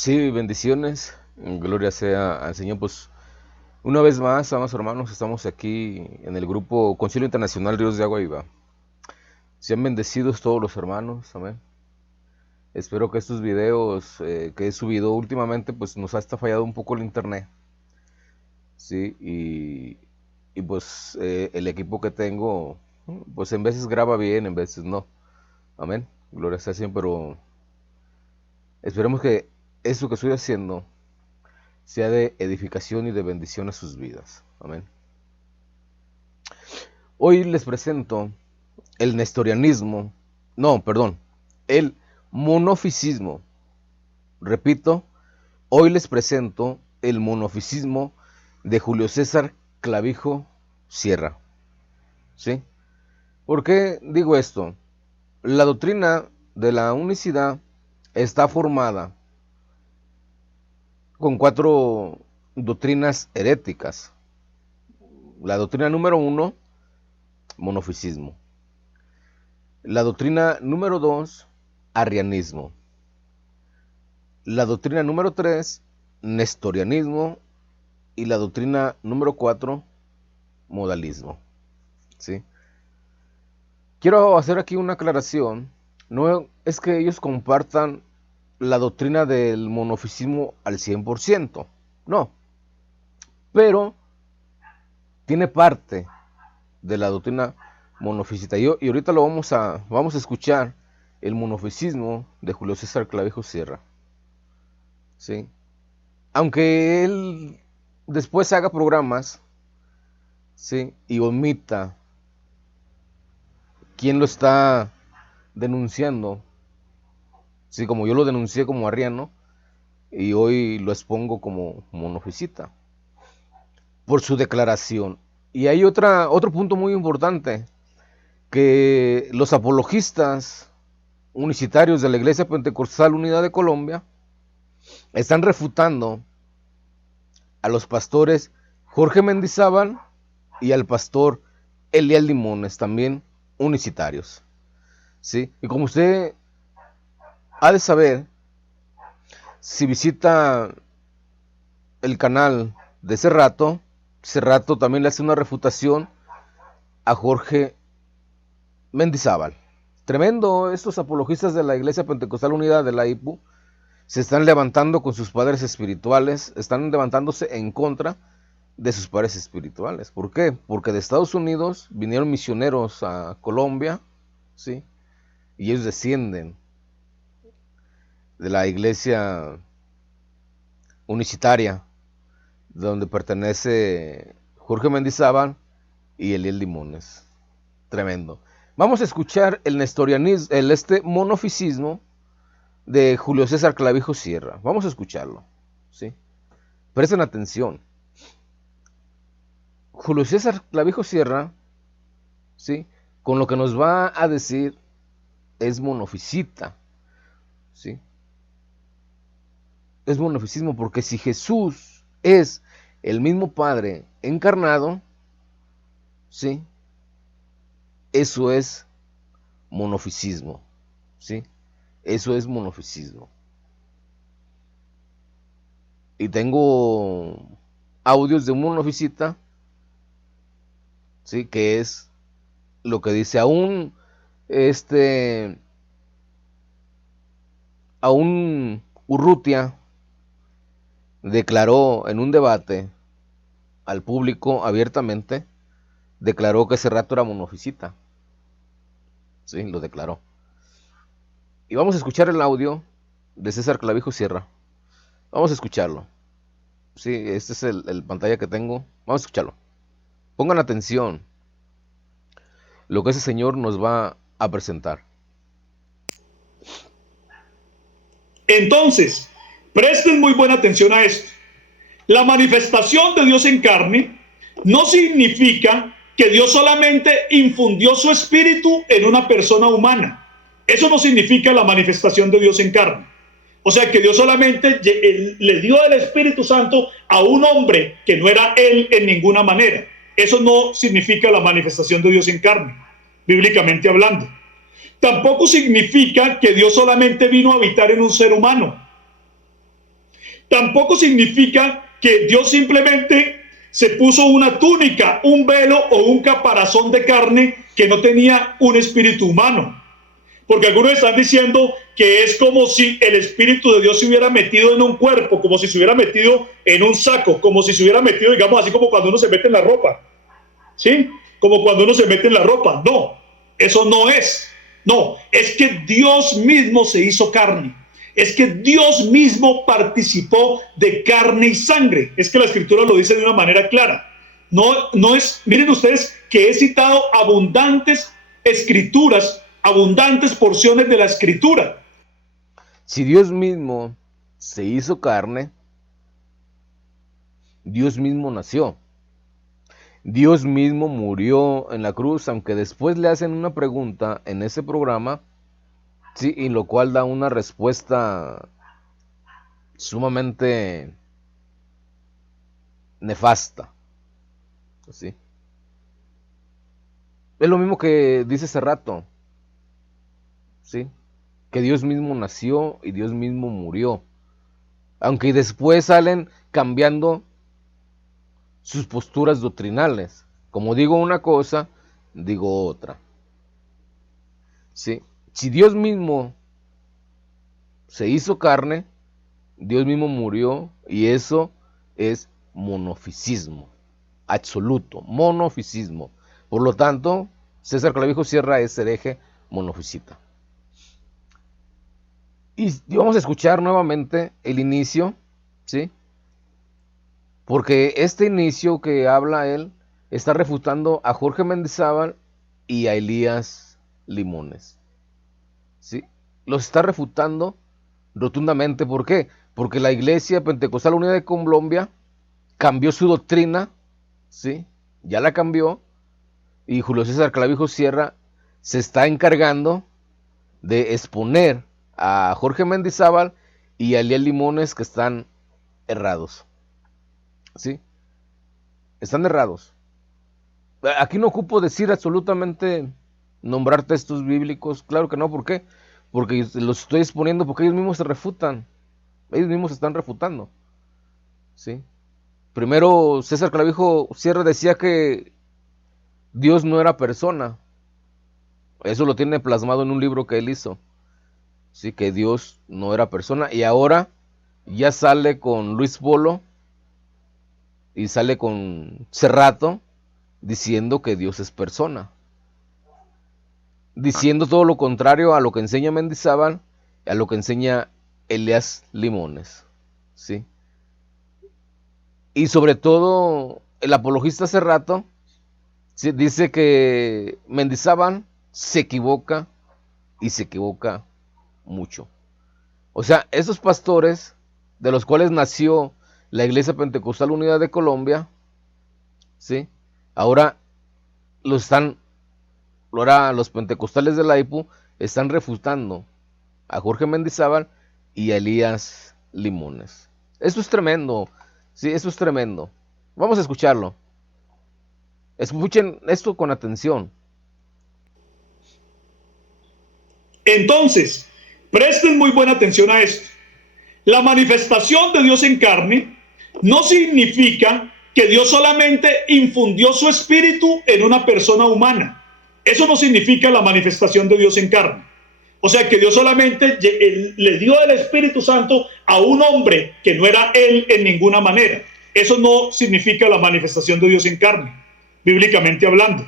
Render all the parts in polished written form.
Sí, bendiciones. Gloria sea al Señor. Pues una vez más, amados hermanos, estamos aquí en el grupo Concilio Internacional Ríos de Agua Viva. Sean bendecidos todos los hermanos. Amén. Espero que estos videos que he subido últimamente, pues nos ha hasta fallado un poco el internet. Sí, y pues el equipo que tengo, pues en veces graba bien, en veces no. Amén. Gloria sea al Señor, pero esperemos que eso que estoy haciendo sea de edificación y de bendición a sus vidas. Amén. Hoy les presento el nestorianismo, no, perdón, el monofisismo. Repito, hoy les presento el monofisismo de Julio César Clavijo Sierra. ¿Sí? ¿Por qué digo esto? La doctrina de la unicidad está formada con 4 doctrinas heréticas. La doctrina número 1, monofisismo. La doctrina número 2, arrianismo. La doctrina número 3, nestorianismo. Y la doctrina número 4, modalismo. ¿Sí? Quiero hacer aquí una aclaración. No es que ellos compartan la doctrina del monofisismo al 100%. No. Pero tiene parte de la doctrina monofisita. Y ahorita lo vamos a escuchar el monofisismo de Julio César Clavijo Sierra. ¿Sí? Aunque él después haga programas, ¿sí? Y omita quién lo está denunciando. Sí, como yo lo denuncié como arriano y hoy lo expongo como monofisita por su declaración. Y hay otro punto muy importante, que los apologistas unicitarios de la Iglesia Pentecostal Unida de Colombia están refutando a los pastores Jorge Mendizábal y al pastor Eliel Limones, también unicitarios. ¿Sí? Y como usted ha de saber, si visita el canal de Cerrato también le hace una refutación a Jorge Mendizábal. Tremendo, estos apologistas de la Iglesia Pentecostal Unida de la IPU se están levantando con sus padres espirituales, están levantándose en contra de sus padres espirituales. ¿Por qué? Porque de Estados Unidos vinieron misioneros a Colombia, ¿sí? Y ellos descienden de la iglesia unicitaria, donde pertenece Jorge Mendizábal y Eliel Limones. Tremendo. Vamos a escuchar el nestorianismo, monofisismo de Julio César Clavijo Sierra. Vamos a escucharlo, ¿sí? Presten atención. Julio César Clavijo Sierra, ¿sí? Con lo que nos va a decir es monofisita, ¿sí? Es monofisismo porque si Jesús es el mismo Padre encarnado, ¿sí? Eso es monofisismo, ¿sí? Eso es monofisismo. Y tengo audios de un monofisita, ¿sí? Que es lo que dice aún Urrutia declaró en un debate al público abiertamente, declaró que ese rato era monofisita. Sí, lo declaró. Y vamos a escuchar el audio de César Clavijo Sierra. Vamos a escucharlo. Sí, este es el pantalla que tengo. Vamos a escucharlo. Pongan atención lo que ese señor nos va a presentar. Entonces, presten muy buena atención a esto. La manifestación de Dios en carne no significa que Dios solamente infundió su espíritu en una persona humana. Eso no significa la manifestación de Dios en carne. O sea, que Dios solamente le dio el Espíritu Santo a un hombre que no era él en ninguna manera. Eso no significa la manifestación de Dios en carne, bíblicamente hablando. Tampoco significa que Dios solamente vino a habitar en un ser humano. Tampoco significa que Dios simplemente se puso una túnica, un velo o un caparazón de carne que no tenía un espíritu humano. Porque algunos están diciendo que es como si el Espíritu de Dios se hubiera metido en un cuerpo, como si se hubiera metido en un saco, como si se hubiera metido, digamos, así como cuando uno se mete en la ropa. ¿Sí? Como cuando uno se mete en la ropa. No, eso no es. No, es que Dios mismo se hizo carne. Es que Dios mismo participó de carne y sangre. Es que la Escritura lo dice de una manera clara. No es, miren ustedes que he citado abundantes escrituras, abundantes porciones de la Escritura. Si Dios mismo se hizo carne, Dios mismo nació. Dios mismo murió en la cruz, aunque después le hacen una pregunta en ese programa, sí, y lo cual da una respuesta sumamente nefasta. ¿Sí? Es lo mismo que dice hace rato, ¿sí? Que Dios mismo nació y Dios mismo murió. Aunque después salen cambiando sus posturas doctrinales. Como digo una cosa, digo otra. ¿Sí? Si Dios mismo se hizo carne, Dios mismo murió, y eso es monofisismo absoluto, monofisismo. Por lo tanto, César Clavijo Sierra es hereje monofisita. Y vamos a escuchar nuevamente el inicio, ¿sí? Porque este inicio que habla él está refutando a Jorge Mendizábal y a Elías Limones, ¿sí? Los está refutando rotundamente. ¿Por qué? Porque la Iglesia Pentecostal Unida de Colombia cambió su doctrina, ¿sí? Ya la cambió, y Julio César Clavijo Sierra se está encargando de exponer a Jorge Mendizábal y a Elías Limones, que están errados, ¿sí? Están errados. Aquí no ocupo decir absolutamente, nombrar textos bíblicos, claro que no. ¿Por qué? Porque los estoy exponiendo, porque ellos mismos se refutan, ellos mismos se están refutando, ¿sí? Primero, César Clavijo Sierra decía que Dios no era persona. Eso lo tiene plasmado en un libro que él hizo. Sí, que Dios no era persona. Y ahora ya sale con Luis Polo y sale con Cerrato diciendo que Dios es persona. Diciendo todo lo contrario a lo que enseña Mendizábal y a lo que enseña Elías Limones. ¿Sí? Y sobre todo, el apologista Cerrato, ¿sí?, dice que Mendizábal se equivoca, y se equivoca mucho. O sea, esos pastores de los cuales nació la Iglesia Pentecostal Unida de Colombia, ¿sí?, ahora los pentecostales de la IPU están refutando a Jorge Mendizábal y a Elías Limones. Eso es tremendo. Sí, eso es tremendo. Vamos a escucharlo. Escuchen esto con atención. Entonces, presten muy buena atención a esto. La manifestación de Dios en carne no significa que Dios solamente infundió su espíritu en una persona humana. Eso no significa la manifestación de Dios en carne. O sea, que Dios solamente le dio el Espíritu Santo a un hombre que no era él en ninguna manera. Eso no significa la manifestación de Dios en carne, bíblicamente hablando.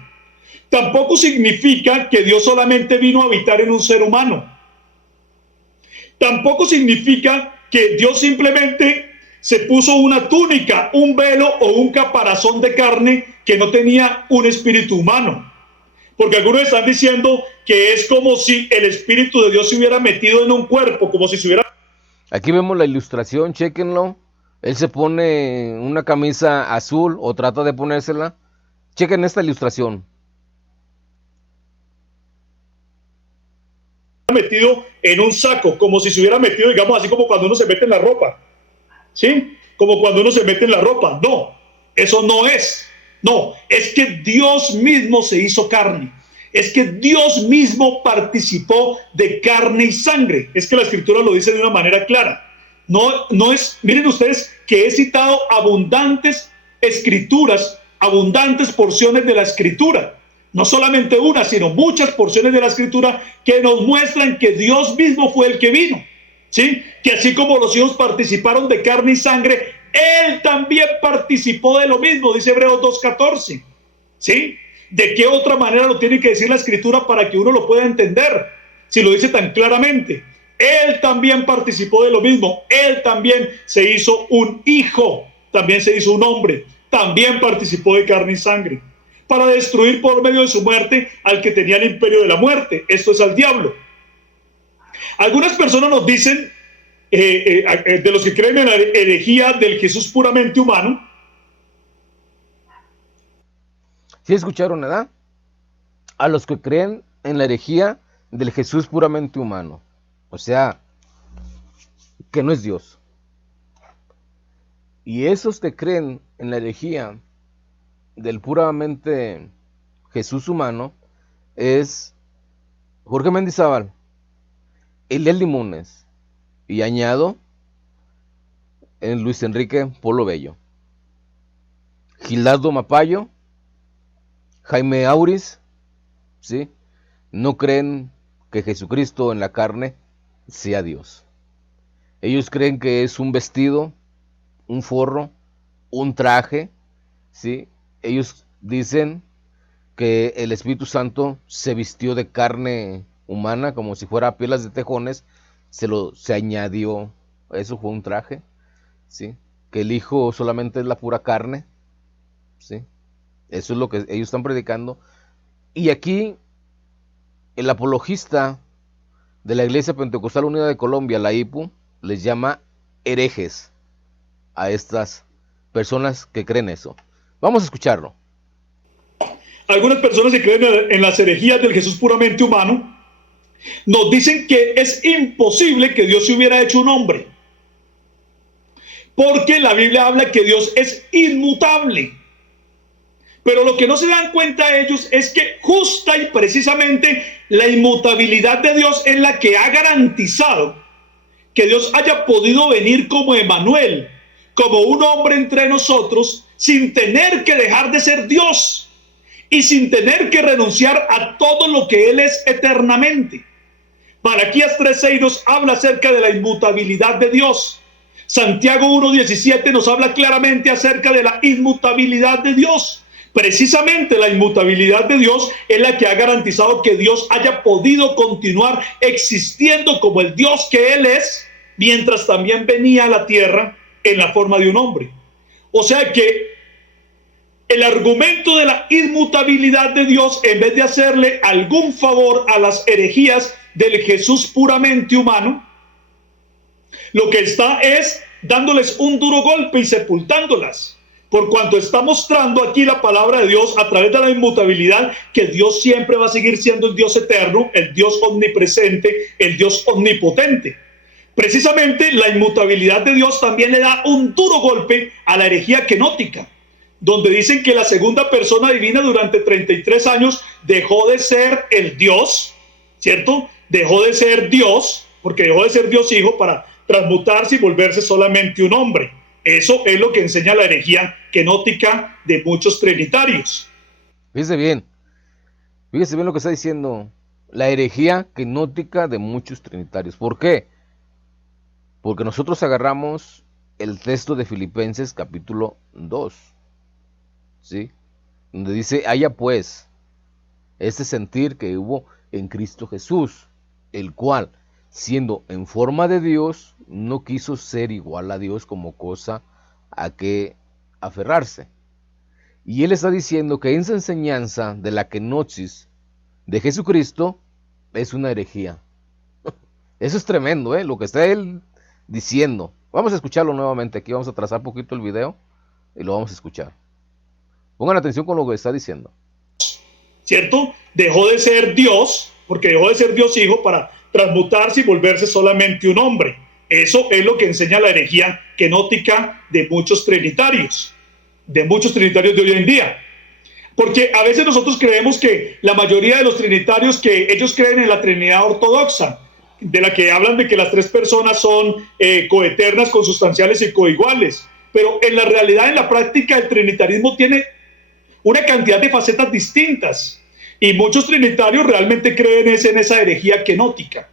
Tampoco significa que Dios solamente vino a habitar en un ser humano. Tampoco significa que Dios simplemente se puso una túnica, un velo o un caparazón de carne que no tenía un espíritu humano. Porque algunos están diciendo que es como si el Espíritu de Dios se hubiera metido en un cuerpo, como si se hubiera... Aquí vemos la ilustración, chéquenlo. Él se pone una camisa azul, o trata de ponérsela. Chequen esta ilustración. Metido en un saco, como si se hubiera metido, digamos, así como cuando uno se mete en la ropa. ¿Sí? Como cuando uno se mete en la ropa. No, eso no es. No, es que Dios mismo se hizo carne. Es que Dios mismo participó de carne y sangre. Es que la Escritura lo dice de una manera clara. No es, miren ustedes que he citado abundantes escrituras, abundantes porciones de la escritura. No solamente una, sino muchas porciones de la escritura que nos muestran que Dios mismo fue el que vino. ¿Sí? Que así como los hijos participaron de carne y sangre, Él también participó de lo mismo, dice Hebreos 2:14. ¿Sí? ¿De qué otra manera lo tiene que decir la escritura para que uno lo pueda entender? Si lo dice tan claramente. Él también participó de lo mismo. Él también se hizo un hijo. También se hizo un hombre. También participó de carne y sangre. Para destruir por medio de su muerte al que tenía el imperio de la muerte. Esto es al diablo. Algunas personas nos dicen, de los que creen en la herejía del Jesús puramente humano. ¿Sí escucharon, verdad? A los que creen en la herejía del Jesús puramente humano. O sea, que no es Dios. Y esos que creen en la herejía del puramente Jesús humano es Jorge Mendizábal, Eliel Limones y añado en Luis Enrique Polo Bello, Gildardo Mapayo, Jaime Auris, ¿sí? No creen que Jesucristo en la carne sea Dios. Ellos creen que es un vestido, un forro, un traje, ¿sí? Ellos dicen que el Espíritu Santo se vistió de carne humana, como si fuera pieles de tejones, se añadió, eso fue un traje, ¿sí? Que el Hijo solamente es la pura carne, ¿sí? Eso es lo que ellos están predicando. Y aquí el apologista de la Iglesia Pentecostal Unida de Colombia, la IPU, les llama herejes a estas personas que creen eso. Vamos a escucharlo. Algunas personas que creen en las herejías del Jesús puramente humano nos dicen que es imposible que Dios se hubiera hecho un hombre, porque la Biblia habla que Dios es inmutable. Pero lo que no se dan cuenta ellos es que justa y precisamente la inmutabilidad de Dios es la que ha garantizado que Dios haya podido venir como Emmanuel, como un hombre entre nosotros, sin tener que dejar de ser Dios y sin tener que renunciar a todo lo que Él es eternamente. Malaquías 3:6 nos habla acerca de la inmutabilidad de Dios. Santiago 1:17 nos habla claramente acerca de la inmutabilidad de Dios. Precisamente la inmutabilidad de Dios es la que ha garantizado que Dios haya podido continuar existiendo como el Dios que Él es, mientras también venía a la tierra en la forma de un hombre. O sea que el argumento de la inmutabilidad de Dios, en vez de hacerle algún favor a las herejías del Jesús puramente humano, lo que está es dándoles un duro golpe y sepultándolas, por cuanto está mostrando aquí la palabra de Dios a través de la inmutabilidad, que Dios siempre va a seguir siendo el Dios eterno, el Dios omnipresente, el Dios omnipotente. Precisamente la inmutabilidad de Dios también le da un duro golpe a la herejía quenótica, donde dicen que la segunda persona divina durante 33 años dejó de ser el Dios, ¿cierto? Dejó de ser Dios, porque dejó de ser Dios Hijo para transmutarse y volverse solamente un hombre. Eso es lo que enseña la herejía quenótica de muchos trinitarios. Fíjese bien lo que está diciendo la herejía quenótica de muchos trinitarios. ¿Por qué? Porque nosotros agarramos el texto de Filipenses capítulo 2, ¿sí? Donde dice, haya pues este sentir que hubo en Cristo Jesús, el cual, siendo en forma de Dios, no quiso ser igual a Dios como cosa a que aferrarse. Y él está diciendo que esa enseñanza de la kenosis de Jesucristo es una herejía. Eso es tremendo, lo que está él diciendo. Vamos a escucharlo nuevamente. Aquí vamos a trazar un poquito el video y lo vamos a escuchar. Pongan atención con lo que está diciendo. ¿Cierto? Dejó de ser Dios, porque dejó de ser Dios Hijo para transmutarse y volverse solamente un hombre. Eso es lo que enseña la herejía quenótica de muchos trinitarios de hoy en día. Porque a veces nosotros creemos que la mayoría de los trinitarios, que ellos creen en la Trinidad ortodoxa, de la que hablan de que las tres personas son coeternas, consustanciales y coiguales. Pero en la realidad, en la práctica, el trinitarismo tiene una cantidad de facetas distintas. Y muchos trinitarios realmente creen en esa herejía kenótica,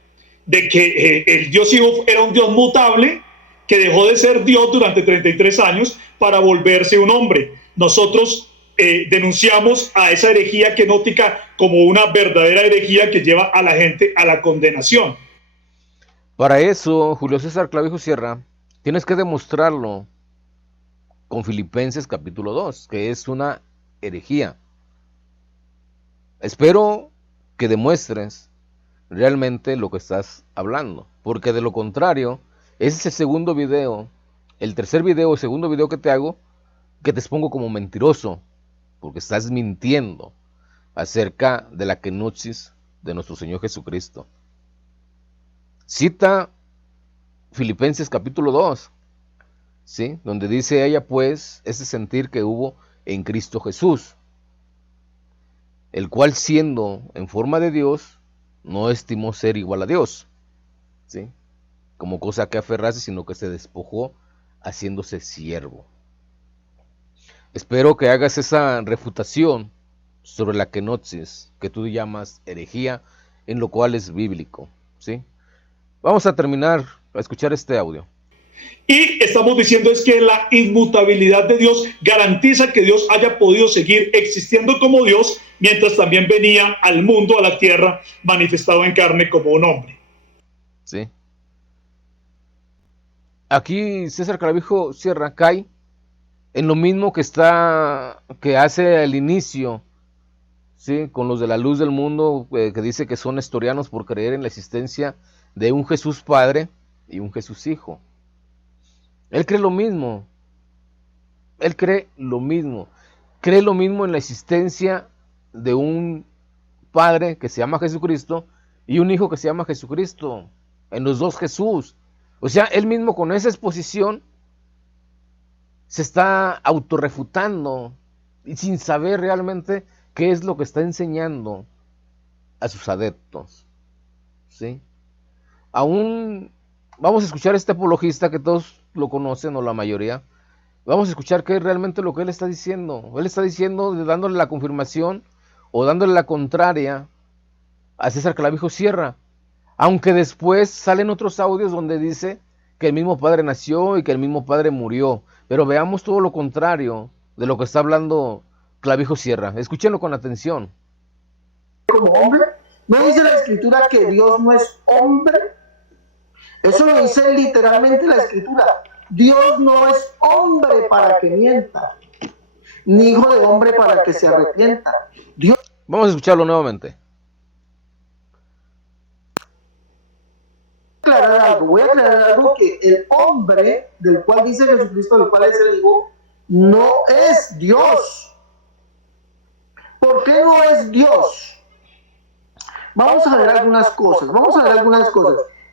de que el Dios Hijo era un Dios mutable, que dejó de ser Dios durante 33 años para volverse un hombre. Nosotros denunciamos a esa herejía kenótica como una verdadera herejía que lleva a la gente a la condenación. Para eso, Julio César Clavijo Sierra, tienes que demostrarlo con Filipenses capítulo 2, que es una herejía. Espero que demuestres realmente lo que estás hablando, porque de lo contrario, ese es el segundo video, el tercer video, el segundo video que te hago, que te expongo como mentiroso, porque estás mintiendo acerca de la kenosis de nuestro Señor Jesucristo. Cita Filipenses capítulo 2, ¿sí? Donde dice ella, pues, ese sentir que hubo en Cristo Jesús, el cual siendo en forma de Dios, no estimó ser igual a Dios, ¿sí? Como cosa que aferrarse, sino que se despojó haciéndose siervo. Espero que hagas esa refutación sobre la kenosis que tú llamas herejía, en lo cual es bíblico, ¿sí? Vamos a terminar a escuchar este audio. Y estamos diciendo es que la inmutabilidad de Dios garantiza que Dios haya podido seguir existiendo como Dios, mientras también venía al mundo, a la tierra, manifestado en carne como un hombre. Sí. Aquí César Clavijo Sierra cae en lo mismo que hace al inicio, ¿sí? Con los de la luz del mundo, que dice que son nestorianos por creer en la existencia de un Jesús Padre y un Jesús Hijo. Él cree lo mismo. Él cree lo mismo. Cree lo mismo en la existencia de un Padre que se llama Jesucristo y un Hijo que se llama Jesucristo. En los dos Jesús. O sea, él mismo con esa exposición se está autorrefutando y sin saber realmente qué es lo que está enseñando a sus adeptos. ¿Sí? Aún vamos a escuchar a este apologista que todos lo conocen, o la mayoría. Vamos a escuchar qué es realmente lo que él está diciendo. Él está diciendo, dándole la confirmación o dándole la contraria a César Clavijo Sierra. Aunque después salen otros audios donde dice que el mismo Padre nació y que el mismo Padre murió. Pero veamos todo lo contrario de lo que está hablando Clavijo Sierra. Escúchenlo con atención. Como hombre, ¿no dice la Escritura que Dios no es hombre? Eso lo dice literalmente la Escritura. Dios no es hombre para que mienta, ni hijo de hombre para que se arrepienta. Dios... Vamos a escucharlo nuevamente. Voy a aclarar algo, que el hombre del cual dice Jesucristo, del cual es el Hijo, no es Dios. ¿Por qué no es Dios? Vamos a ver algunas cosas.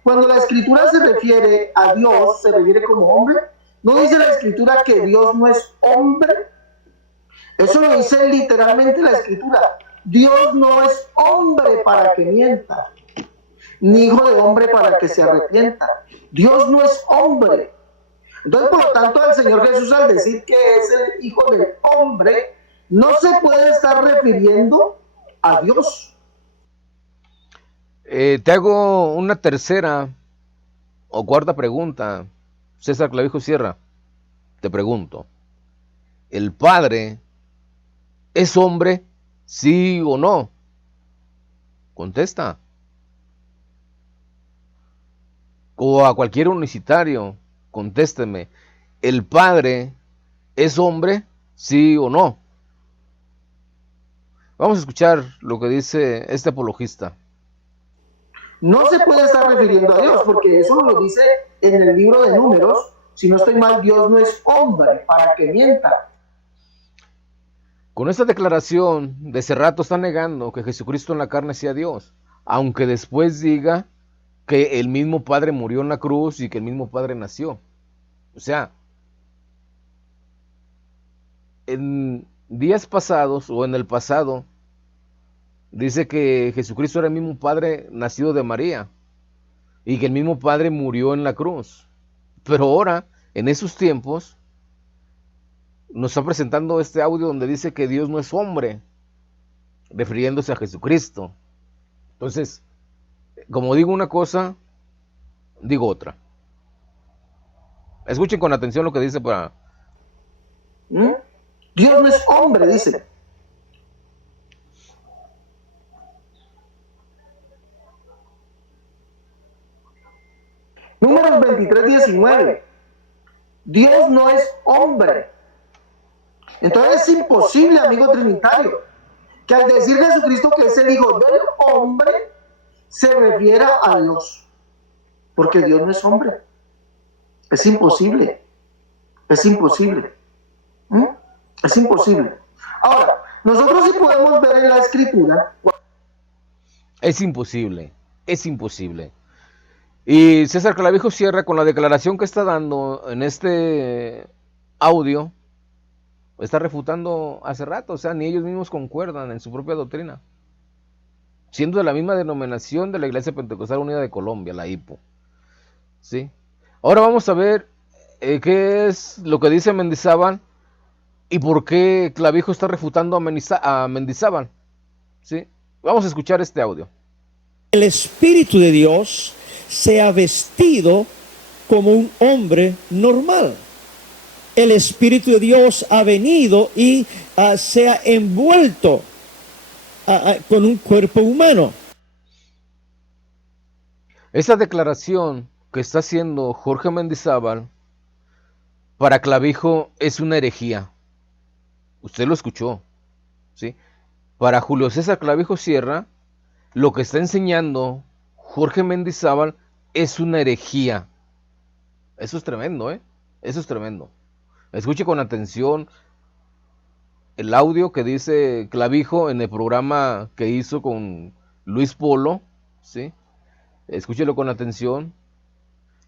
Cuando la Escritura se refiere a Dios, se refiere como hombre. ¿No dice la Escritura que Dios no es hombre? Eso lo dice literalmente la Escritura. Dios no es hombre para que mienta, ni hijo de hombre para que se arrepienta. Dios no es hombre. Entonces, por lo tanto, el Señor Jesús, al decir que es el Hijo del Hombre, no se puede estar refiriendo a Dios. Te hago una tercera o cuarta pregunta, César Clavijo Sierra. Te pregunto, ¿el Padre es hombre, sí o no? Contesta. O a cualquier unicitario, contésteme, ¿el Padre es hombre, sí o no? Vamos a escuchar lo que dice este apologista. No se puede estar refiriendo a Dios, porque eso lo dice en el libro de Números. Si no estoy mal, Dios no es hombre para que mienta. Con esta declaración, de ese rato está negando que Jesucristo en la carne sea Dios, aunque después diga que el mismo Padre murió en la cruz y que el mismo Padre nació. O sea, en días pasados o en el pasado, dice que Jesucristo era el mismo Padre nacido de María. y que el mismo Padre murió en la cruz. Pero ahora, en esos tiempos, nos está presentando este audio donde dice que Dios no es hombre, refiriéndose a Jesucristo. Entonces, como digo una cosa, digo otra. Escuchen con atención lo que dice para... Dios no es hombre, dice. Números 23:19. Dios no es hombre. Entonces es imposible, amigo trinitario, que al decir Jesucristo que es el Hijo del hombre, se refiera a Dios. Porque Dios no es hombre. Es imposible. Es imposible. Es imposible. Ahora, nosotros sí podemos ver en la Escritura. Es imposible. Es imposible. Y César Clavijo cierra con la declaración que está dando en este audio. Está refutando hace rato, o sea, ni ellos mismos concuerdan en su propia doctrina. Siendo de la misma denominación de la Iglesia Pentecostal Unida de Colombia, la IPO. ¿Sí? Ahora vamos a ver qué es lo que dice Mendizábal y por qué Clavijo está refutando a Mendizábal. ¿Sí? Vamos a escuchar este audio. El Espíritu de Dios se ha vestido como un hombre normal. El Espíritu de Dios ha venido y se ha envuelto con un cuerpo humano. Esa declaración que está haciendo Jorge Mendizábal para Clavijo es una herejía. Usted lo escuchó, ¿sí? Para Julio César Clavijo Sierra, lo que está enseñando Jorge Mendizábal es una herejía. Eso es tremendo, ¿eh? Eso es tremendo. Escuche con atención el audio que dice Clavijo en el programa que hizo con Luis Polo, ¿sí? Escúchelo con atención.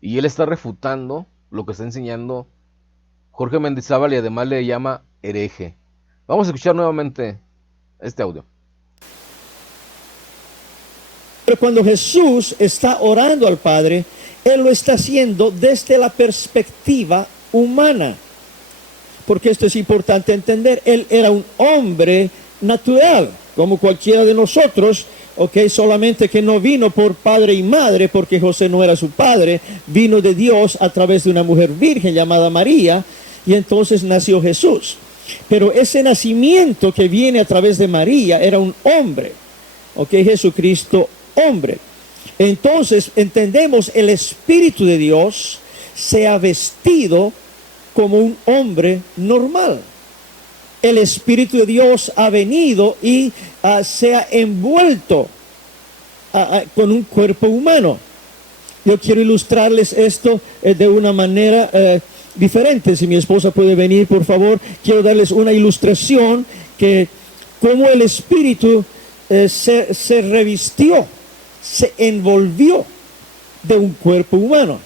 Y él está refutando lo que está enseñando Jorge Mendizábal y además le llama hereje. Vamos a escuchar nuevamente este audio. Pero cuando Jesús está orando al Padre, Él lo está haciendo desde la perspectiva humana. Porque esto es importante entender. Él era un hombre natural, como cualquiera de nosotros, solamente que no vino por padre y madre, porque José no era su padre, vino de Dios a través de una mujer virgen llamada María, y entonces nació Jesús. Pero ese nacimiento que viene a través de María era un hombre, Jesucristo hombre. Entonces entendemos, el Espíritu de Dios se ha vestido como un hombre normal. El Espíritu de Dios ha venido y se ha envuelto con un cuerpo humano. Yo quiero ilustrarles esto de una manera diferente. Si mi esposa puede venir, por favor. Quiero darles una ilustración que cómo el Espíritu se revistió, se envolvió de un cuerpo humano.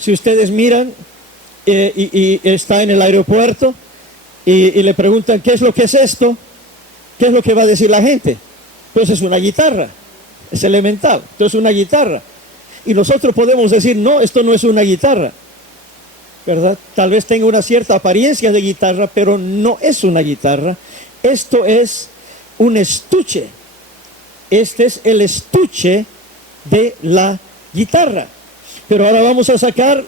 Si ustedes miran y está en el aeropuerto y le preguntan ¿qué es lo que es esto? ¿Qué es lo que va a decir la gente? Pues es una guitarra, es elemental, entonces es una guitarra. Y nosotros podemos decir no, esto no es una guitarra, ¿verdad? Tal vez tenga una cierta apariencia de guitarra, pero no es una guitarra. Esto es un estuche. Este es el estuche de la guitarra. Pero ahora vamos a sacar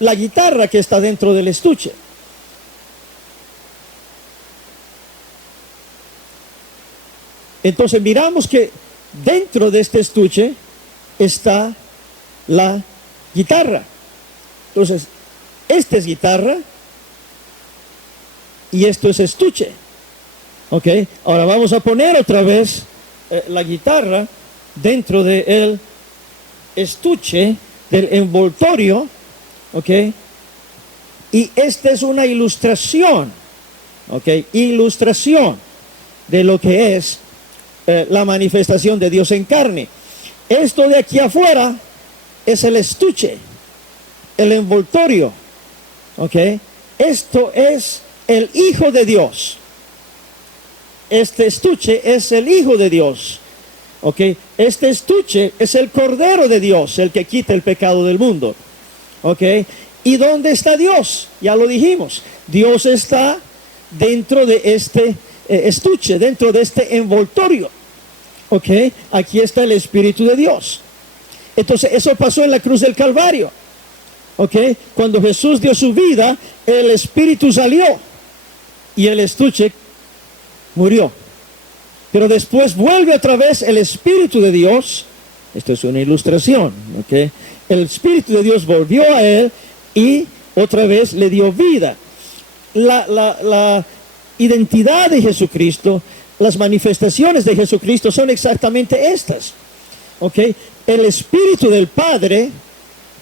la guitarra que está dentro del estuche. Entonces miramos que dentro de este estuche está la guitarra. Entonces, esta es guitarra y esto es estuche. Ok, ahora vamos a poner otra vez la guitarra dentro del estuche, del envoltorio. Ok, y esta es una ilustración. Ok, ilustración de lo que es la manifestación de Dios en carne. Esto de aquí afuera es el estuche, el envoltorio. Ok, esto es el Hijo de Dios. Este estuche es el Hijo de Dios. ¿Ok? Este estuche es el Cordero de Dios, el que quita el pecado del mundo. ¿Ok? ¿Y dónde está Dios? Ya lo dijimos. Dios está dentro de este estuche, dentro de este envoltorio. ¿Ok? Aquí está el Espíritu de Dios. Entonces, eso pasó en la cruz del Calvario. ¿Ok? Cuando Jesús dio su vida, el Espíritu salió y el estuche murió. Pero después vuelve otra vez el Espíritu de Dios. Esto es una ilustración. ¿Ok? El Espíritu de Dios volvió a él y otra vez le dio vida. La identidad de Jesucristo, las manifestaciones de Jesucristo son exactamente estas. ¿Ok? El Espíritu del Padre,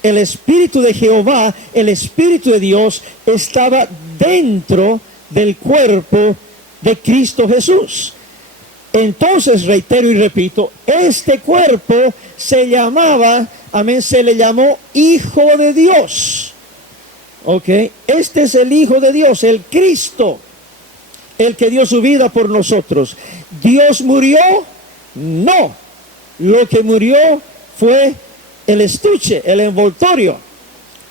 el Espíritu de Jehová, el Espíritu de Dios estaba dentro del cuerpo de Cristo Jesús. Entonces, reitero y repito, este cuerpo se llamaba, amén, se le llamó Hijo de Dios. ¿Ok? Este es el Hijo de Dios, el Cristo, el que dio su vida por nosotros. ¿Dios murió? No. Lo que murió fue el estuche, el envoltorio,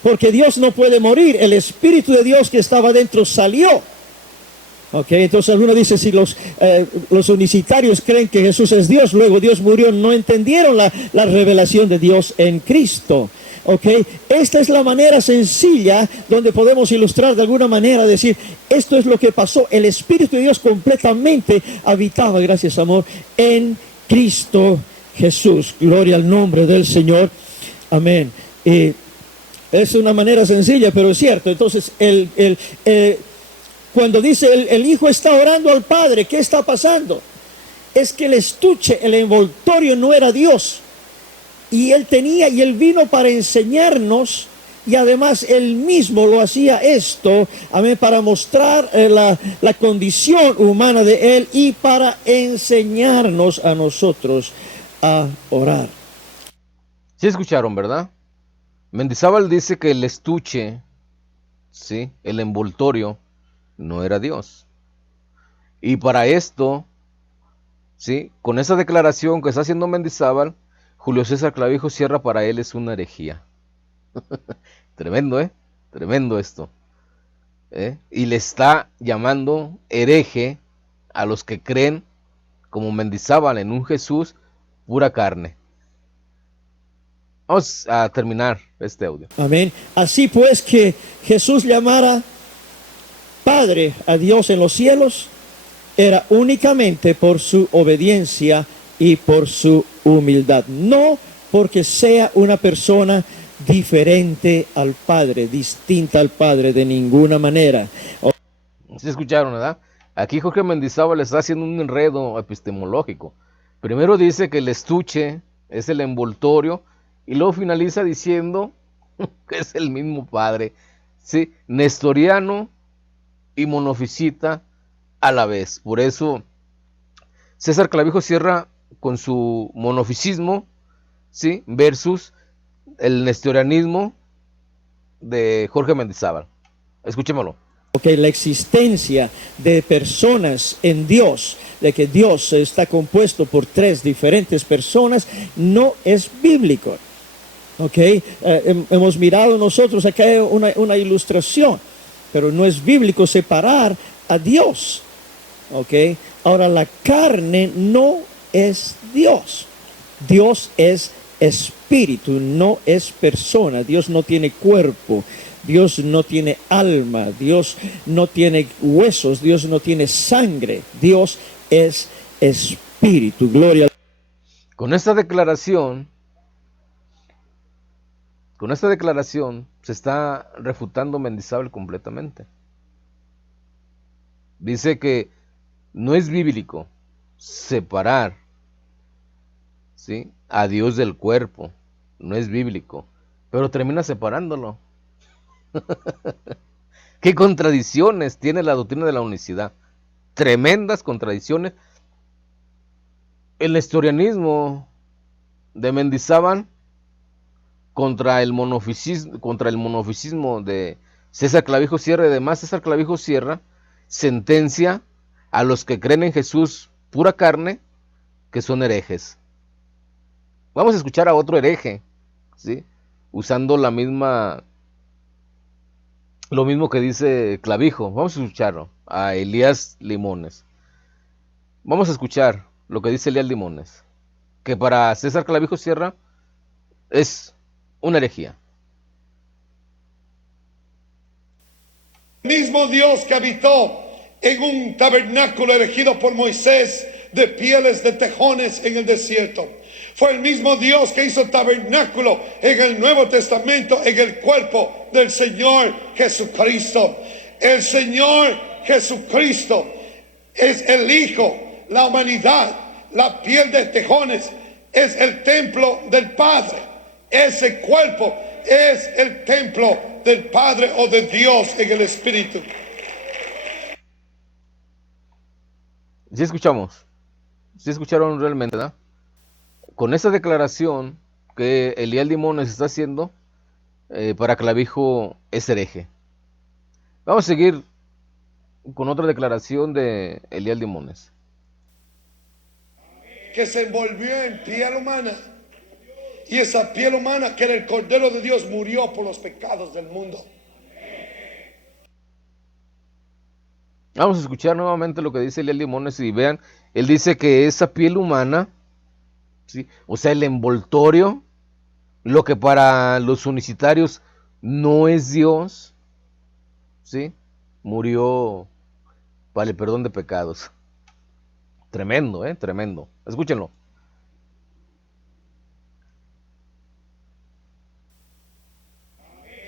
porque Dios no puede morir. El Espíritu de Dios que estaba dentro salió. Ok, entonces algunos dicen, si los unicitarios creen que Jesús es Dios, luego Dios murió, no entendieron la revelación de Dios en Cristo. Ok, esta es la manera sencilla donde podemos ilustrar de alguna manera, decir, esto es lo que pasó. El Espíritu de Dios completamente habitaba, gracias amor, en Cristo Jesús. Gloria al nombre del Señor. Amén. Es una manera sencilla, pero es cierto. Entonces, cuando dice el Hijo está orando al Padre, ¿qué está pasando? Es que el estuche, el envoltorio no era Dios. Y él vino para enseñarnos, y además él mismo lo hacía esto, amén, para mostrar la condición humana de él y para enseñarnos a nosotros a orar. Sí escucharon, ¿verdad? Mendizábal dice que el estuche, sí, el envoltorio, no era Dios. Y para esto, sí, con esa declaración que está haciendo Mendizábal, Julio César Clavijo Sierra para él es una herejía. Tremendo, ¿eh? Tremendo esto. Y le está llamando hereje a los que creen, como Mendizábal, en un Jesús pura carne. Vamos a terminar este audio. Amén. Así pues, que Jesús llamara Padre a Dios en los cielos era únicamente por su obediencia y por su humildad, no porque sea una persona diferente al Padre, distinta al Padre de ninguna manera. ¿Sí escucharon, verdad? Aquí Jorge Mendizábal le está haciendo un enredo epistemológico. Primero dice que el estuche es el envoltorio y luego finaliza diciendo que es el mismo Padre, ¿sí? Nestoriano y monofisita a la vez. Por eso César Clavijo Sierra con su monofisismo, ¿sí?, versus el nestorianismo de Jorge Mendizábal. Escuchémoslo. Okay, la existencia de personas en Dios, de que Dios está compuesto por tres diferentes personas, no es bíblico. Okay, hemos mirado nosotros acá una ilustración, pero no es bíblico separar a Dios. Okay, ahora la carne no es Dios. Dios es espíritu, no es persona. Dios no tiene cuerpo. Dios no tiene alma, Dios no tiene huesos, Dios no tiene sangre, Dios es espíritu. Gloria. Con esta declaración se está refutando Mendizábal completamente. Dice que no es bíblico separar, ¿sí?, a Dios del cuerpo, no es bíblico, pero termina separándolo. ¿Qué contradicciones tiene la doctrina de la unicidad? Tremendas contradicciones. El nestorianismo de Mendizábal contra el monofisismo de César Clavijo Sierra, y además César Clavijo Sierra sentencia a los que creen en Jesús pura carne que son herejes. Vamos a escuchar a otro hereje, ¿sí? Usando lo mismo que dice Clavijo. Vamos a escucharlo, a Elías Limones. Vamos a escuchar lo que dice Elías Limones, que para César Clavijo Sierra es una herejía. El mismo Dios que habitó en un tabernáculo erigido por Moisés de pieles de tejones en el desierto, fue el mismo Dios que hizo tabernáculo en el Nuevo Testamento en el cuerpo del Señor Jesucristo. El Señor Jesucristo es el Hijo, la humanidad, la piel de tejones es el templo del Padre. Ese cuerpo es el templo del Padre o de Dios en el Espíritu. ¿Sí escuchamos? ¿Sí escucharon realmente, ¿verdad? Con esa declaración que Elías Limones está haciendo, para Clavijo es hereje. Vamos a seguir con otra declaración de Elías Limones. Que se envolvió en piel humana, y esa piel humana, que era el Cordero de Dios, murió por los pecados del mundo. Vamos a escuchar nuevamente lo que dice Elías Limones y vean, él dice que esa piel humana, ¿sí? O sea, el envoltorio, lo que para los unicitarios no es Dios, ¿sí? Murió para el perdón de pecados. Tremendo, tremendo. Escúchenlo.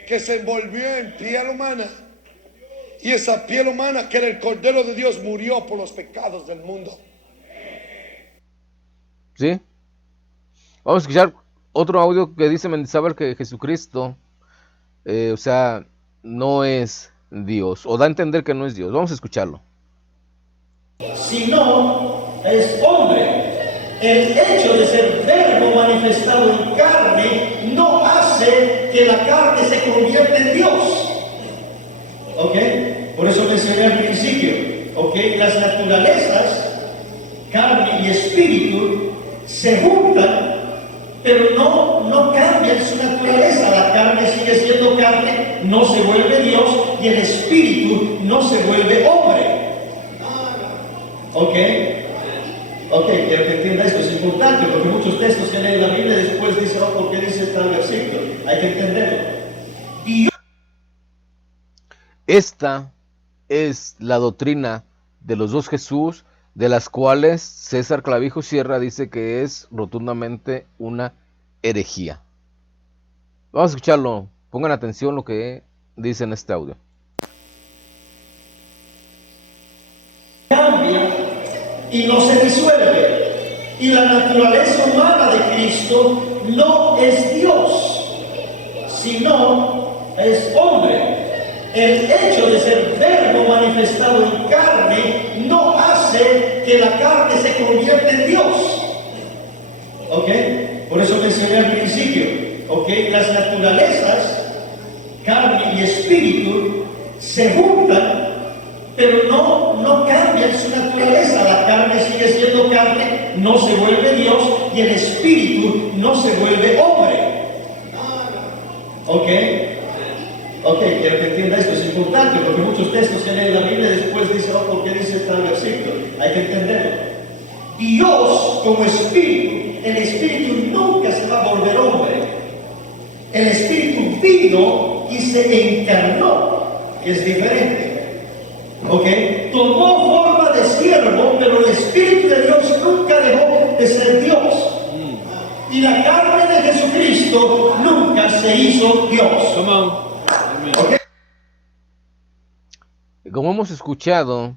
Que se envolvió en piel humana, y esa piel humana, que era el Cordero de Dios, murió por los pecados del mundo. ¿Sí? Vamos a escuchar otro audio que dice Mendizábal que Jesucristo, o sea, no es Dios, o da a entender que no es Dios. Vamos a escucharlo. Sino es hombre. El hecho de ser verbo manifestado en carne no hace que la carne se convierta en Dios. ¿Ok? Por eso mencioné al principio. ¿Ok? Las naturalezas, carne y espíritu, se juntan, pero no cambian su naturaleza. La carne sigue siendo carne, no se vuelve Dios, y el espíritu no se vuelve hombre. ¿Ok? Ok, quiero que entienda esto, es importante, porque muchos textos que leen la Biblia después dicen, ¿por qué dice tal versículo? Hay que entenderlo. Dios... Esta es la doctrina de los dos Jesús, de las cuales César Clavijo Sierra dice que es rotundamente una herejía. Vamos a escucharlo, pongan atención lo que dice en este audio. Cambia y no se disuelve, y la naturaleza humana de Cristo no es Dios, sino es hombre. El hecho de ser verbo manifestado en carne no hace que la carne se convierta en Dios. ¿Ok? Por eso mencioné al principio. ¿Ok? Las naturalezas, carne y espíritu, se juntan, pero no cambian su naturaleza. La carne sigue siendo carne, no se vuelve Dios, y el espíritu no se vuelve hombre. ¿Ok? Ok, quiero que entienda esto, es importante, porque muchos textos que leen la Biblia después dicen, ¿por qué dice tal versículo? Hay que entenderlo. Dios como espíritu, el espíritu nunca se va a volver hombre. El espíritu vino y se encarnó, que es diferente. ¿Ok? Tomó forma de siervo, pero el espíritu de Dios nunca dejó de ser Dios. Y la carne de Jesucristo nunca se hizo Dios. Okay. Como hemos escuchado,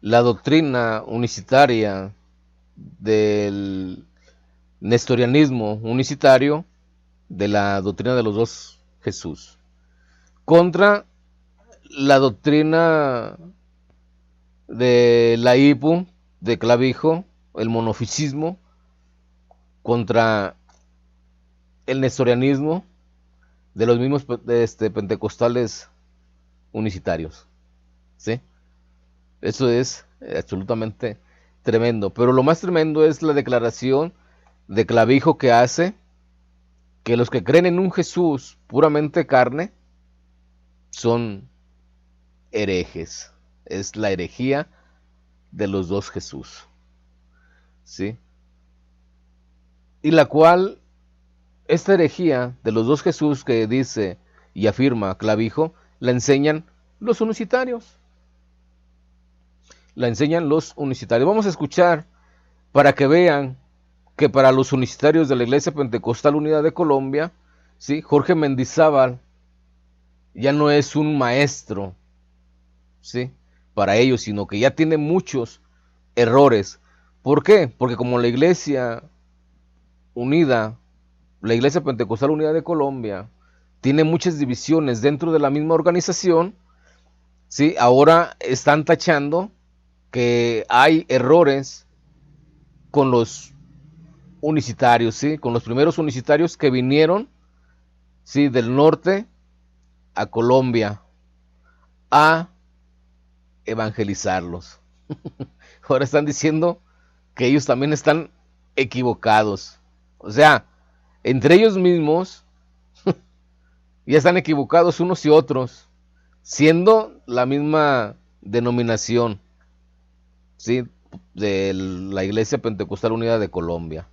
la doctrina unicitaria del nestorianismo unicitario, de la doctrina de los dos Jesús, contra la doctrina de la IPU, de Clavijo, el monofisismo, contra el nestorianismo de los mismos pentecostales unicitarios. ¿Sí? Eso es absolutamente tremendo. Pero lo más tremendo es la declaración de clavijo que hace que los que creen en un Jesús puramente carne son herejes. Es la herejía de los dos Jesús, ¿sí? Y la cual, esta herejía de los dos Jesús que dice y afirma clavijo, la enseñan los unicitarios. La enseñan los unicitarios. Vamos a escuchar para que vean que para los unicitarios de la Iglesia Pentecostal Unida de Colombia, ¿sí?, Jorge Mendizábal ya no es un maestro, ¿sí?, para ellos, sino que ya tiene muchos errores. ¿Por qué? Porque como la Iglesia Unida, la Iglesia Pentecostal Unida de Colombia, tiene muchas divisiones dentro de la misma organización, ¿sí?, ahora están tachando que hay errores con los unicitarios, ¿sí?, con los primeros unicitarios que vinieron, ¿sí?, del norte a Colombia a evangelizarlos. Ahora están diciendo que ellos también están equivocados. O sea, entre ellos mismos ya están equivocados unos y otros, siendo la misma denominación, ¿sí?, de la Iglesia Pentecostal Unida de Colombia.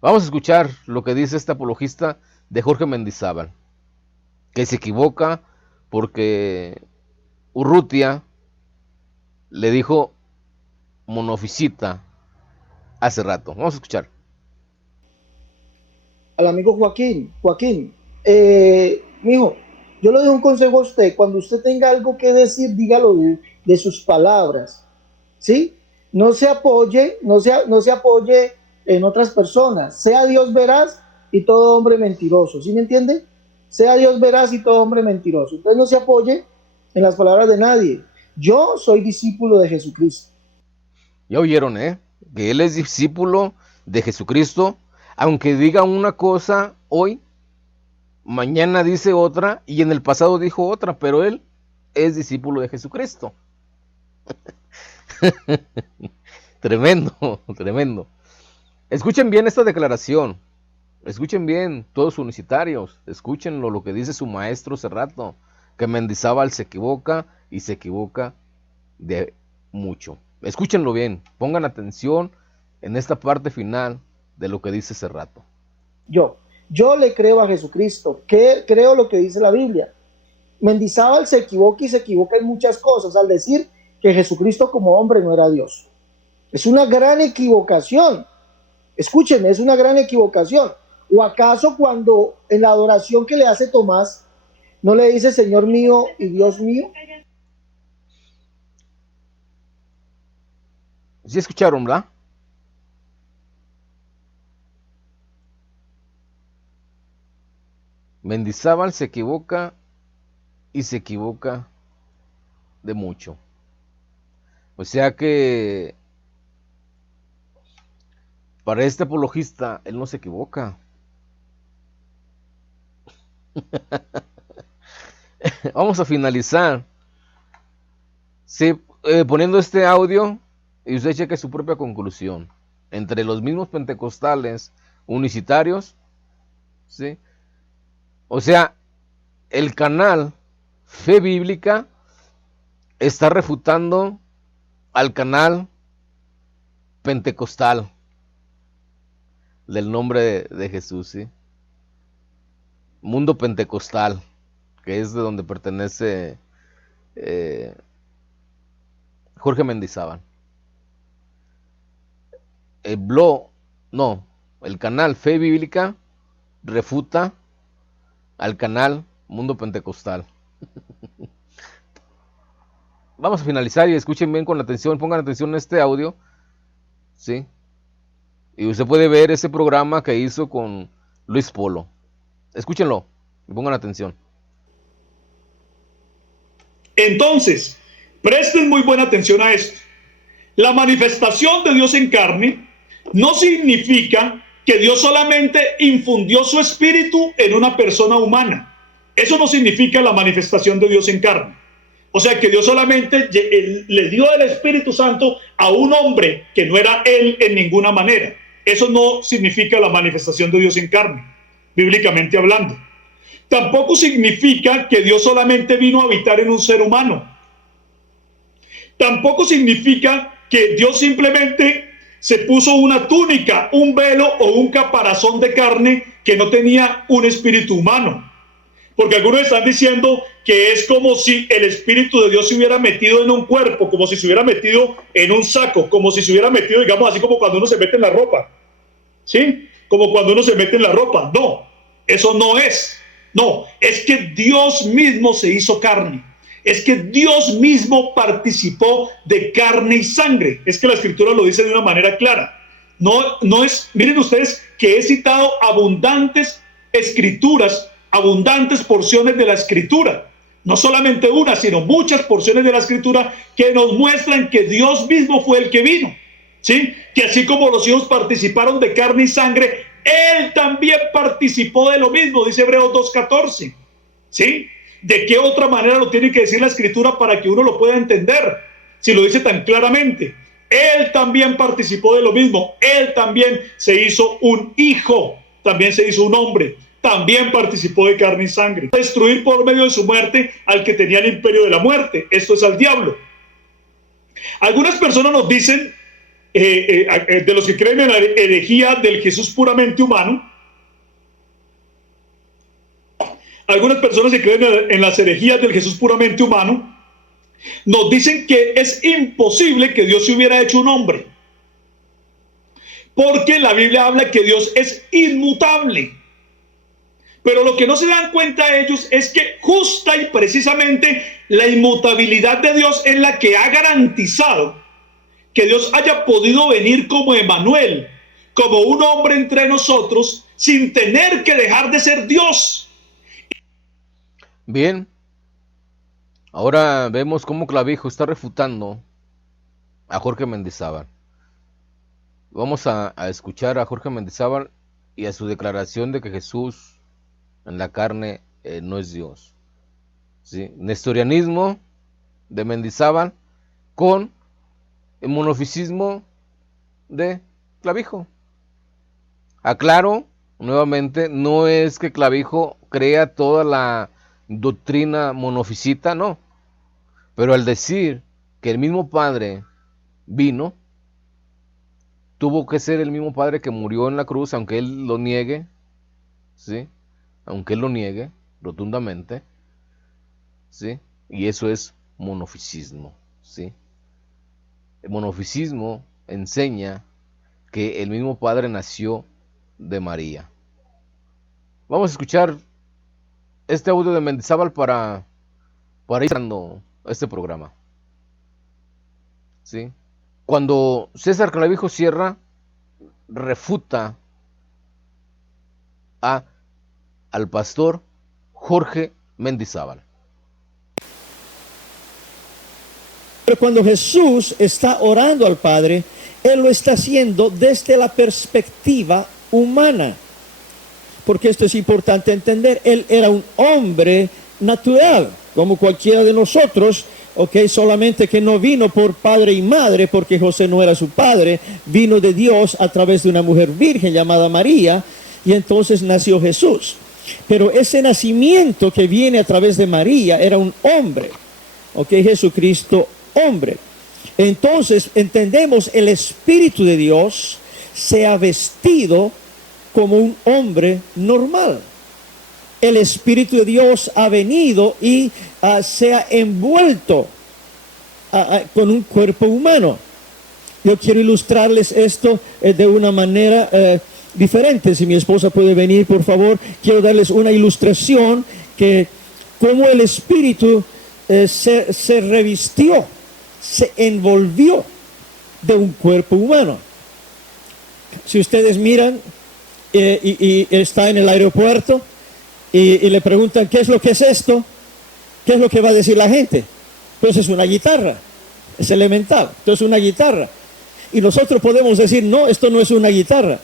Vamos a escuchar lo que dice este apologista de Jorge Mendizábal, que se equivoca porque Urrutia le dijo monofisita hace rato. Vamos a escuchar. Al amigo Joaquín, mijo, yo le doy un consejo a usted: cuando usted tenga algo que decir, dígalo de sus palabras, ¿sí? No se apoye en otras personas. Sea Dios veraz y todo hombre mentiroso, ¿sí me entiende? Sea Dios veraz y todo hombre mentiroso. Entonces no se apoye en las palabras de nadie. Yo soy discípulo de Jesucristo. Ya oyeron, que él es discípulo de Jesucristo, aunque diga una cosa hoy, mañana dice otra y en el pasado dijo otra, pero él es discípulo de Jesucristo. Tremendo, tremendo. Escuchen bien esta declaración. Escuchen bien, todos unicitarios. Escúchenlo, lo que dice su maestro hace rato, que Mendizábal se equivoca y se equivoca de mucho. Escúchenlo bien, pongan atención en esta parte final de lo que dice hace rato. Yo le creo a Jesucristo, que creo lo que dice la Biblia. Mendizábal se equivoca y se equivoca en muchas cosas al decir que Jesucristo como hombre no era Dios. Es una gran equivocación. Escúchenme, es una gran equivocación. ¿O acaso cuando en la adoración que le hace Tomás, no le dice Señor mío y Dios mío? ¿Sí escucharon, verdad? Mendizábal se equivoca y se equivoca de mucho. O sea que para este apologista él no se equivoca. Vamos a finalizar, sí, poniendo este audio y usted cheque su propia conclusión. Entre los mismos pentecostales unicitarios, ¿sí? O sea, el canal Fe Bíblica está refutando al canal pentecostal del nombre de Jesús, ¿sí? Mundo Pentecostal, que es de donde pertenece Jorge Mendizábal. El canal Fe Bíblica refuta al canal Mundo Pentecostal. Vamos a finalizar y escuchen bien con atención, pongan atención a este audio, ¿sí? Y usted puede ver ese programa que hizo con Luis Polo. Escúchenlo y pongan atención. Entonces, presten muy buena atención a esto. La manifestación de Dios en carne no significa que Dios solamente infundió su espíritu en una persona humana. Eso no significa la manifestación de Dios en carne. O sea, que Dios solamente le dio el Espíritu Santo a un hombre que no era él en ninguna manera. eso no significa la manifestación de Dios en carne, bíblicamente hablando. Tampoco significa que Dios solamente vino a habitar en un ser humano. Tampoco significa que Dios simplemente se puso una túnica, un velo o un caparazón de carne que no tenía un espíritu humano. Porque algunos están diciendo que es como si el Espíritu de Dios se hubiera metido en un cuerpo, como si se hubiera metido en un saco, como si se hubiera metido, digamos, así como cuando uno se mete en la ropa. ¿Sí? Como cuando uno se mete en la ropa. No, eso no es. No, es que Dios mismo se hizo carne. Es que Dios mismo participó de carne y sangre. Es que la Escritura lo dice de una manera clara. No es, miren ustedes que he citado abundantes escrituras, abundantes porciones de la Escritura. No solamente una, sino muchas porciones de la Escritura que nos muestran que Dios mismo fue el que vino. ¿Sí? Que así como los hijos participaron de carne y sangre, Él también participó de lo mismo, dice Hebreos 2:14. ¿Sí? ¿De qué otra manera lo tiene que decir la Escritura para que uno lo pueda entender? Si lo dice tan claramente. Él también participó de lo mismo. Él también se hizo un hijo. También se hizo un hombre. También participó de carne y sangre. Destruir por medio de su muerte al que tenía el imperio de la muerte. Esto es al diablo. Algunas personas nos dicen, de los que creen en la herejía del Jesús puramente humano, algunas personas que creen en las herejías del Jesús puramente humano, nos dicen que es imposible que Dios se hubiera hecho un hombre. Porque la Biblia habla que Dios es inmutable. Pero lo que no se dan cuenta ellos es que justa y precisamente la inmutabilidad de Dios es la que ha garantizado que Dios haya podido venir como Emmanuel, como un hombre entre nosotros, sin tener que dejar de ser Dios. Bien, ahora vemos cómo Clavijo está refutando a Jorge Mendizábal. Vamos a escuchar a Jorge Mendizábal y a su declaración de que Jesús en la carne no es Dios. ¿Sí? Nestorianismo de Mendizábal con el monofisismo de Clavijo. Aclaro nuevamente, no es que Clavijo crea toda la doctrina monofisita, no. Pero al decir que el mismo Padre vino, tuvo que ser el mismo Padre que murió en la cruz, aunque él lo niegue, ¿sí? Aunque él lo niegue rotundamente, ¿sí? Y eso es monofisismo, ¿sí? El monofisismo enseña que el mismo Padre nació de María. Vamos a escuchar este audio de Mendizábal para ir dando este programa. ¿Sí? Cuando César Clavijo Sierra refuta al pastor Jorge Mendizábal. Pero cuando Jesús está orando al Padre, Él lo está haciendo desde la perspectiva humana. Porque esto es importante entender. Él era un hombre natural, como cualquiera de nosotros, solamente que no vino por padre y madre, porque José no era su padre, vino de Dios a través de una mujer virgen llamada María, y entonces nació Jesús. Pero ese nacimiento que viene a través de María era un hombre, Jesucristo hombre. Entonces entendemos el Espíritu de Dios se ha vestido como un hombre normal. El Espíritu de Dios ha venido y se ha envuelto con un cuerpo humano. Yo quiero ilustrarles esto de una manera diferente. Si mi esposa puede venir, por favor, quiero darles una ilustración que cómo el Espíritu se revistió, se envolvió de un cuerpo humano. Si ustedes miran y está en el aeropuerto y le preguntan ¿qué es lo que es esto? ¿Qué es lo que va a decir la gente? Pues es una guitarra, es elemental, entonces es una guitarra. Y nosotros podemos decir no, esto no es una guitarra,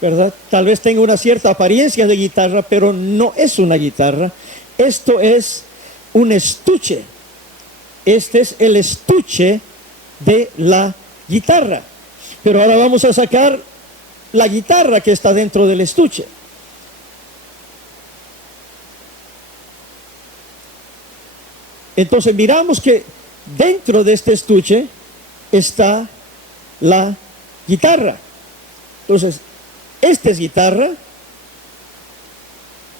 ¿verdad? Tal vez tenga una cierta apariencia de guitarra, pero no es una guitarra. Esto es un estuche. Este es el estuche de la guitarra. Pero ahora vamos a sacar la guitarra que está dentro del estuche. Entonces miramos que dentro de este estuche está la guitarra. Entonces, esta es guitarra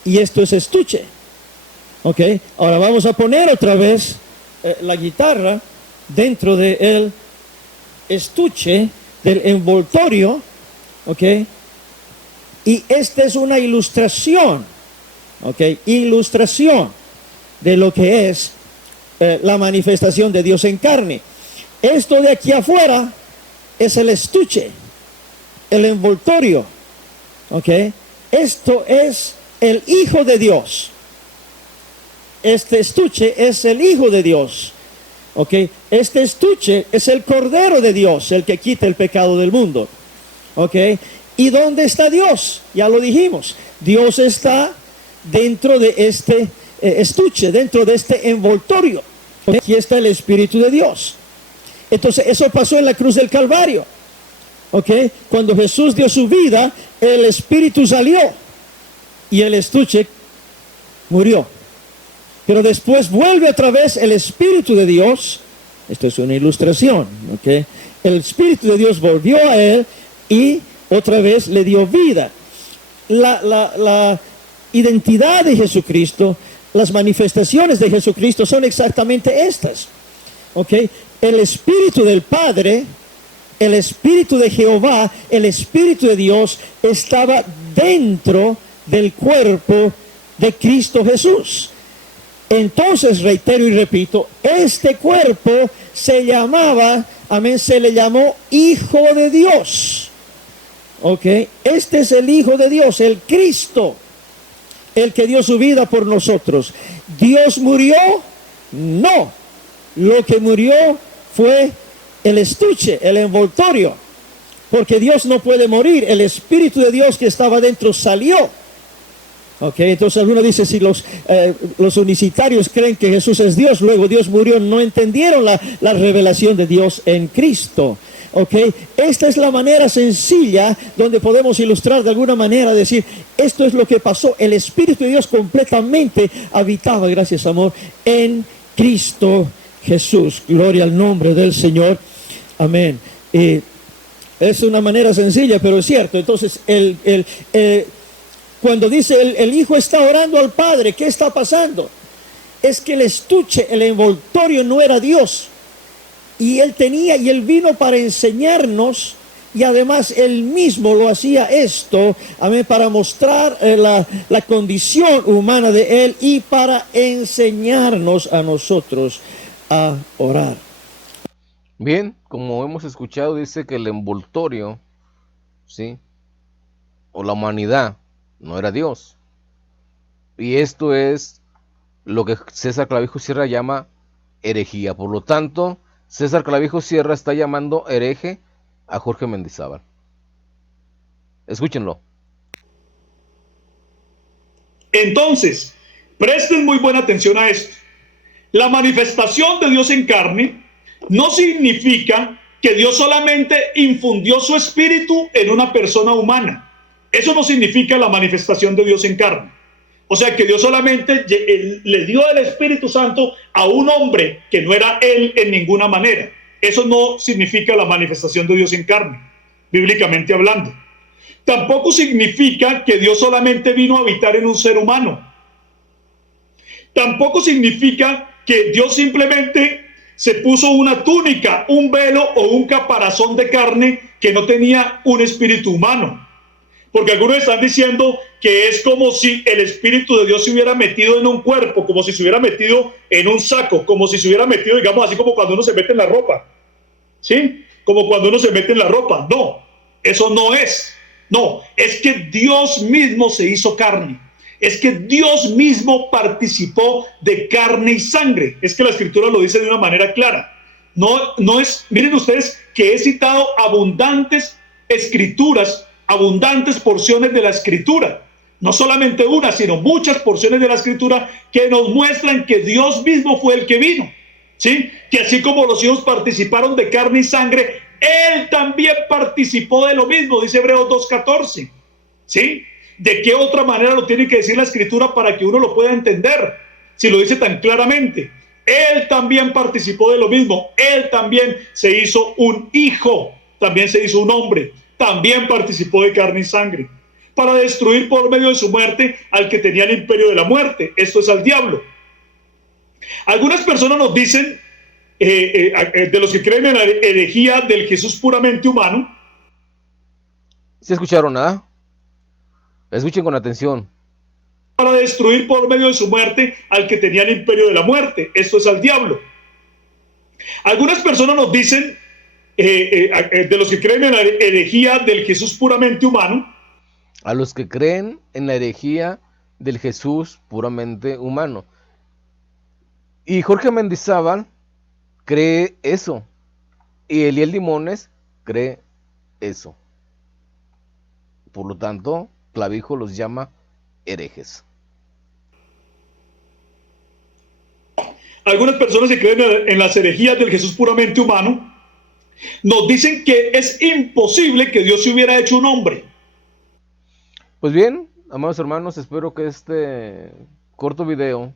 y esto es estuche. Ok, ahora vamos a poner otra vez la guitarra dentro del estuche, del envoltorio. Ok, y esta es una ilustración. Ok, ilustración de lo que es la manifestación de Dios en carne. Esto de aquí afuera es el estuche, el envoltorio. ¿Ok? Esto es el Hijo de Dios. Este estuche es el Hijo de Dios. ¿Ok? Este estuche es el Cordero de Dios, el que quita el pecado del mundo. ¿Ok? ¿Y dónde está Dios? Ya lo dijimos. Dios está dentro de este estuche, dentro de este envoltorio. Aquí está el Espíritu de Dios. Entonces eso pasó en la cruz del Calvario. ¿Ok? Cuando Jesús dio su vida, el Espíritu salió y el estuche murió. Pero después vuelve otra vez el Espíritu de Dios. Esto es una ilustración. ¿Ok? El Espíritu de Dios volvió a él y otra vez le dio vida. La identidad de Jesucristo, las manifestaciones de Jesucristo son exactamente estas. ¿Ok? El Espíritu del Padre, el Espíritu de Jehová, el Espíritu de Dios estaba dentro del cuerpo de Cristo Jesús. Entonces, reitero y repito, este cuerpo se llamaba, amén, se le llamó Hijo de Dios. ¿Ok? Este es el Hijo de Dios, el Cristo, el que dio su vida por nosotros. ¿Dios murió? No. Lo que murió fue el estuche, el envoltorio, porque Dios no puede morir. El Espíritu de Dios que estaba dentro salió. Ok, entonces algunos dicen, si los unicitarios creen que Jesús es Dios, luego Dios murió, no entendieron la revelación de Dios en Cristo. Ok, esta es la manera sencilla donde podemos ilustrar de alguna manera, decir, esto es lo que pasó. El Espíritu de Dios completamente habitaba, gracias amor, en Cristo Jesús. Gloria al nombre del Señor. Amén. Es una manera sencilla, pero es cierto. Entonces, cuando dice el Hijo está orando al Padre, ¿qué está pasando? Es que el estuche, el envoltorio no era Dios. Y él vino para enseñarnos, y además él mismo lo hacía esto, amén, para mostrar la condición humana de él y para enseñarnos a nosotros a orar. Bien, como hemos escuchado, dice que el envoltorio, ¿sí?, o la humanidad, no era Dios. Y esto es lo que César Clavijo Sierra llama herejía. Por lo tanto, César Clavijo Sierra está llamando hereje a Jorge Mendizábal. Escúchenlo. Entonces, presten muy buena atención a esto. La manifestación de Dios en carne no significa que Dios solamente infundió su espíritu en una persona humana. Eso no significa la manifestación de Dios en carne. O sea, que Dios solamente le dio el Espíritu Santo a un hombre que no era él en ninguna manera. Eso no significa la manifestación de Dios en carne, bíblicamente hablando. Tampoco significa que Dios solamente vino a habitar en un ser humano. Tampoco significa que Dios simplemente se puso una túnica, un velo o un caparazón de carne que no tenía un espíritu humano. Porque algunos están diciendo que es como si el Espíritu de Dios se hubiera metido en un cuerpo, como si se hubiera metido en un saco, como si se hubiera metido, digamos, así como cuando uno se mete en la ropa. ¿Sí? Como cuando uno se mete en la ropa. No, eso no es. No, es que Dios mismo se hizo carne. Es que Dios mismo participó de carne y sangre. Es que la Escritura lo dice de una manera clara. No es, miren ustedes que he citado abundantes escrituras, abundantes porciones de la Escritura, no solamente una, sino muchas porciones de la Escritura que nos muestran que Dios mismo fue el que vino, ¿sí? Que así como los hijos participaron de carne y sangre, Él también participó de lo mismo, dice Hebreos 2:14. ¿Sí? ¿De qué otra manera lo tiene que decir la escritura para que uno lo pueda entender? Si lo dice tan claramente. Él también participó de lo mismo. Él también se hizo un hijo. También se hizo un hombre. También participó de carne y sangre. Para destruir por medio de su muerte al que tenía el imperio de la muerte. Esto es al diablo. Algunas personas nos dicen, de los que creen en la herejía del Jesús puramente humano. ¿Se escucharon nada? Escuchen con atención. Para destruir por medio de su muerte al que tenía el imperio de la muerte. Esto es al diablo. Algunas personas nos dicen, de los que creen en la herejía del Jesús puramente humano. A los que creen en la herejía del Jesús puramente humano. Y Jorge Mendizábal cree eso. Y Eliel Limones cree eso. Por lo tanto, Clavijo los llama herejes. Algunas personas que creen en las herejías del Jesús puramente humano nos dicen que es imposible que Dios se hubiera hecho un hombre. Pues bien, amados hermanos, espero que este corto video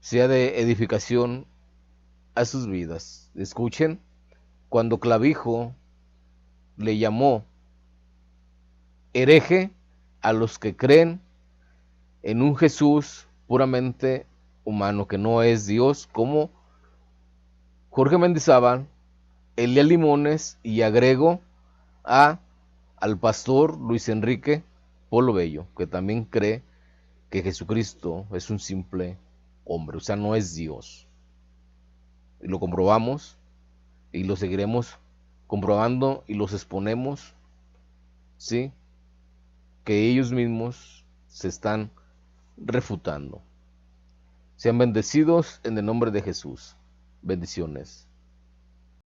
sea de edificación a sus vidas. Escuchen, cuando Clavijo le llamó hereje a los que creen en un Jesús puramente humano, que no es Dios, como Jorge Mendizábal, Eliel Limones, y agrego al pastor Luis Enrique Polo Bello, que también cree que Jesucristo es un simple hombre, o sea, no es Dios. Y lo comprobamos y lo seguiremos comprobando y los exponemos, ¿sí? Que ellos mismos se están refutando. Sean bendecidos en el nombre de Jesús. Bendiciones.